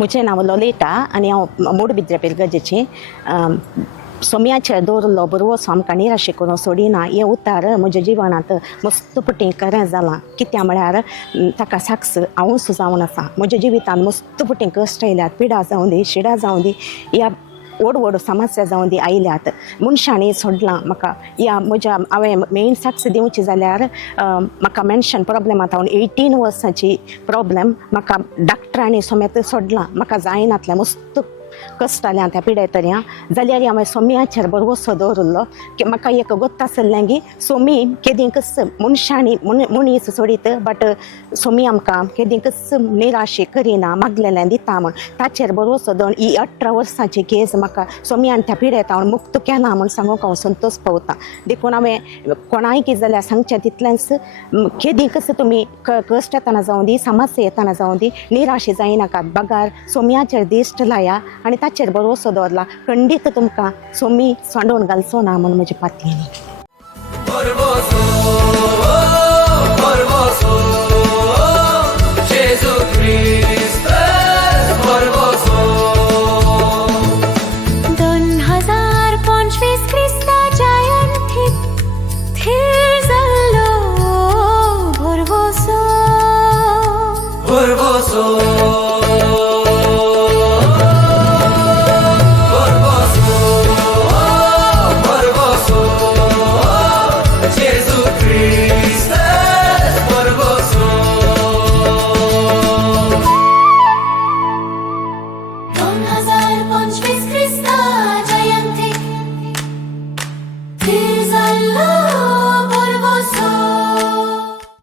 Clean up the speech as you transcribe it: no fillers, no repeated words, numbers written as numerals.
म्हजें नांव ललिता आनी हांव मूडबिद्रे गरजेची सोम्याचेर दवरलो बरो असो आमकां निराशे करून सोडिना हें उतार म्हज्या जिवनांत मस्त पटीं खरें जालां कित्याक म्हळ्यार ताका साक्ष हांवूच जावन आसा म्हज्या जिवितांत मस्त पटीं कश्ट आयल्यात पिडा जावं दी शिडा जावं दी ह्या व्हड व्हड समस्या जावं दी आयल्यात मनशांनी सोडलां म्हाका ह्या म्हज्या हांवें मेन साक्ष दिवची जाल्यार म्हाका मेन्शन प्रॉब्लेमांत हांव 18 वर्सांची प्रॉब्लेम म्हाका डॉक्टरांनी समेत सोडलां म्हाका जायनातलें मस्त कश्टालें त्या पिडेतऱ्या जाल्यार हांवें सोम्याचेर भरवोसो दवरलो की म्हाका एक गोत्तासलें की सोमी केदींकच मनशांनी मनीस सोडीत बट सोमी आमकां केदींकच निराशे करिना मागलेलें दिता म्हण ताचेर भरवोसो दवन ही 18 वर्सांची केस म्हाका सोम्यान त्या पिडेत हांव मुक्त केला म्हण सांगूंक हांव संतोश पावता देखून हांवें कोणाय कितें जाल्यार सांगचें तितलेंच केदींकच तुमी कश्ट येताना जावं दी समस्या येताना जावं दी निराशे जायनाकात बगार सोम्याचेर दिश्ट लाया आनी ताचेर भरवोसो दवरला खंडीत तुमकां सोमी सांडोवन घालचो ना म्हण म्हजे पातयेनी Por vos